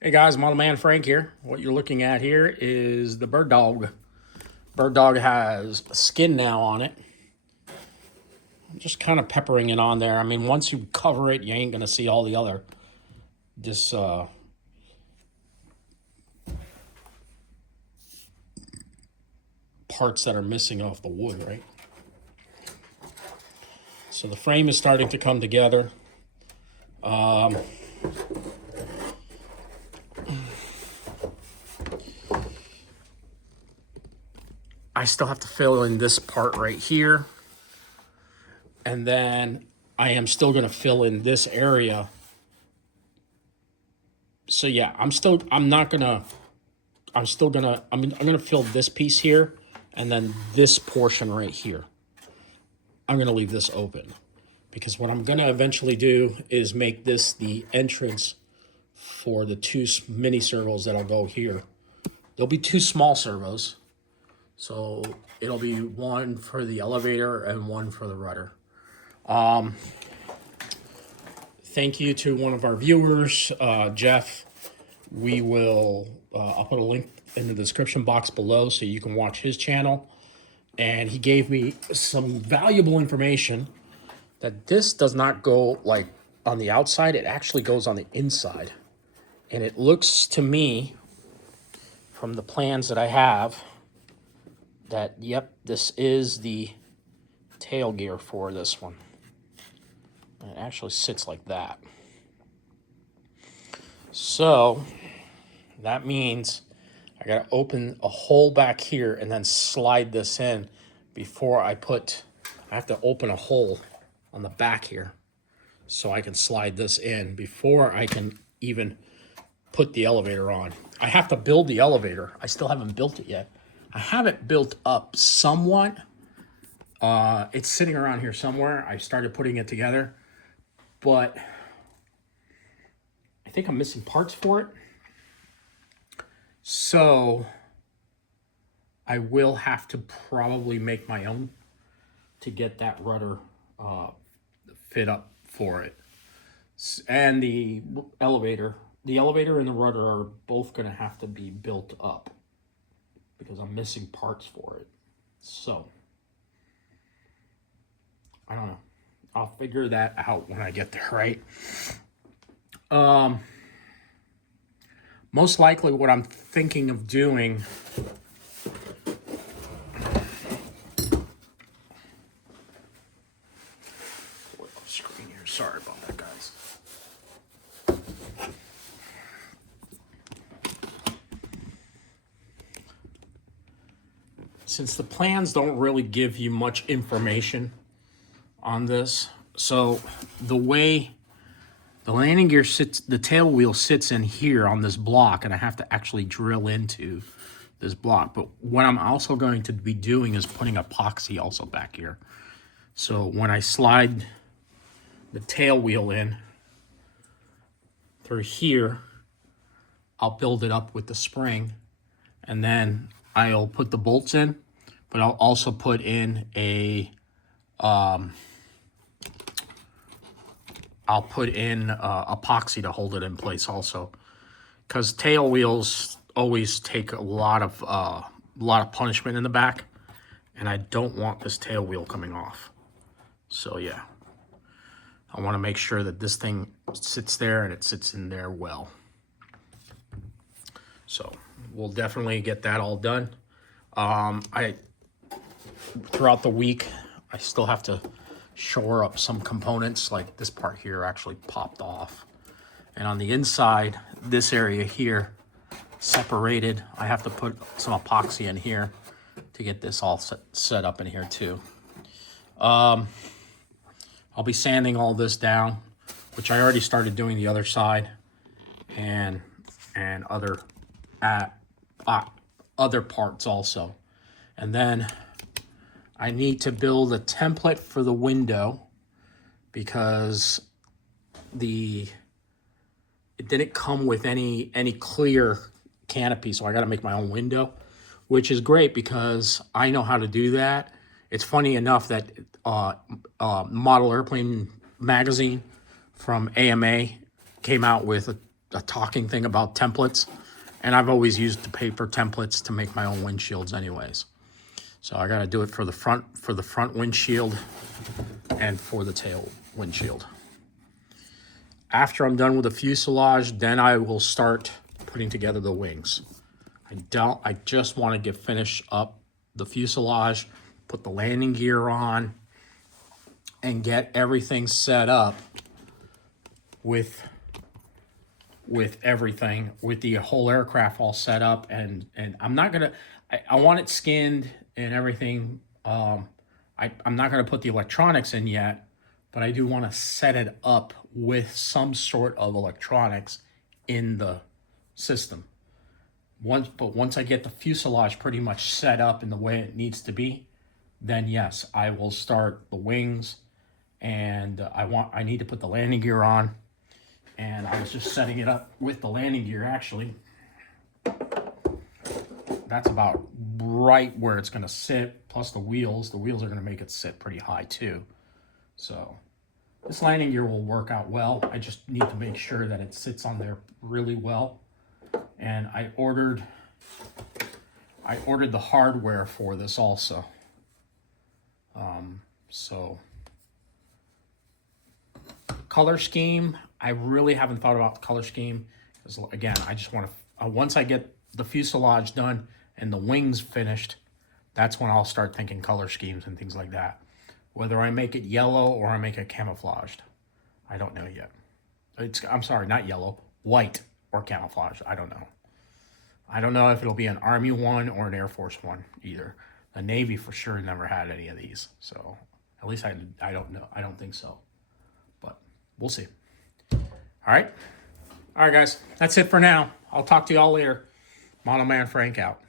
Hey guys, Model Man Frank here. What you're looking at here is the Bird Dog. Bird Dog has skin now on it. I'm just kind of peppering it on there. I mean, once you cover it, you ain't gonna see all the other just parts that are missing off the wood, right? So the frame is starting to come together. I still have to fill in this part right here, and then I am still gonna fill in this area. So yeah, I'm still gonna fill this piece here, and then this portion right here. I'm gonna leave this open because what I'm gonna eventually do is make this the entrance for the two mini servos that'll go here. There'll be two small servos, so it'll be one for the elevator and one for the rudder. Thank you to one of our viewers, Jeff. I'll put a link in the description box below so you can watch his channel. And he gave me some valuable information that this does not go like on the outside, it actually goes on the inside. And it looks to me, from the plans that I have, that yep, this is the tail gear for this one. And it actually sits like that. So that means I gotta open a hole back here and then slide this in before I have to open a hole on the back here so I can slide this in before I can even put the elevator on. I have to build the elevator. I still haven't built it yet. I have it built up somewhat. It's sitting around here somewhere. I started putting it together, but I think I'm missing parts for it. So I will have to probably make my own to get that rudder fit up for it. And the elevator and the rudder are both going to have to be built up because I'm missing parts for it. So I don't know. I'll figure that out when I get there, right? Most likely what I'm thinking of doing screen here. Sorry about that, guys. Since the plans don't really give you much information on this, so the way the landing gear sits, the tail wheel sits in here on this block, and I have to actually drill into this block. But what I'm also going to be doing is putting epoxy also back here. So when I slide the tail wheel in through here, I'll build it up with the spring, and then I'll put the bolts in, but I'll also put in a epoxy to hold it in place also, because tail wheels always take a lot of punishment in the back, and I don't want this tail wheel coming off. So yeah, I want to make sure that this thing sits there and it sits in there well. So we'll definitely get that all done. Throughout the week, I still have to shore up some components, like this part here actually popped off. And on the inside, this area here, separated, I have to put some epoxy in here to get this all set up in here too. I'll be sanding all this down, which I already started doing the other side, and other parts also. And then I need to build a template for the window because it didn't come with any clear canopy, so I got to make my own window, which is great because I know how to do that. It's funny enough that Model Airplane magazine from AMA came out with a talking thing about templates, and I've always used the paper templates to make my own windshields anyways. So I got to do it for the front windshield and for the tail windshield. After I'm done with the fuselage, then I will start putting together the wings. I just want to get finished up the fuselage, put the landing gear on, and get everything set up with everything, with the whole aircraft all set up. And I'm not gonna, I want it skinned and everything. I'm not gonna put the electronics in yet, but I do want to set it up with some sort of electronics in the system. Once I get the fuselage pretty much set up in the way it needs to be, then yes, I will start the wings, and I need to put the landing gear on, and I was just setting it up with the landing gear actually. That's about right where it's gonna sit, plus the wheels. The wheels are gonna make it sit pretty high too. So this landing gear will work out well. I just need to make sure that it sits on there really well. And I ordered the hardware for this also. So color scheme, I really haven't thought about the color scheme, because again, I just want to, once I get the fuselage done and the wings finished, that's when I'll start thinking color schemes and things like that. Whether I make it yellow or I make it camouflaged, I don't know yet. I'm sorry, not yellow, white or camouflage. I don't know. I don't know if it'll be an Army one or an Air Force one either. The Navy for sure never had any of these, so at least I don't know. I don't think so, but we'll see. All right, guys, that's it for now. I'll talk to y'all later. Mono Man Frank out.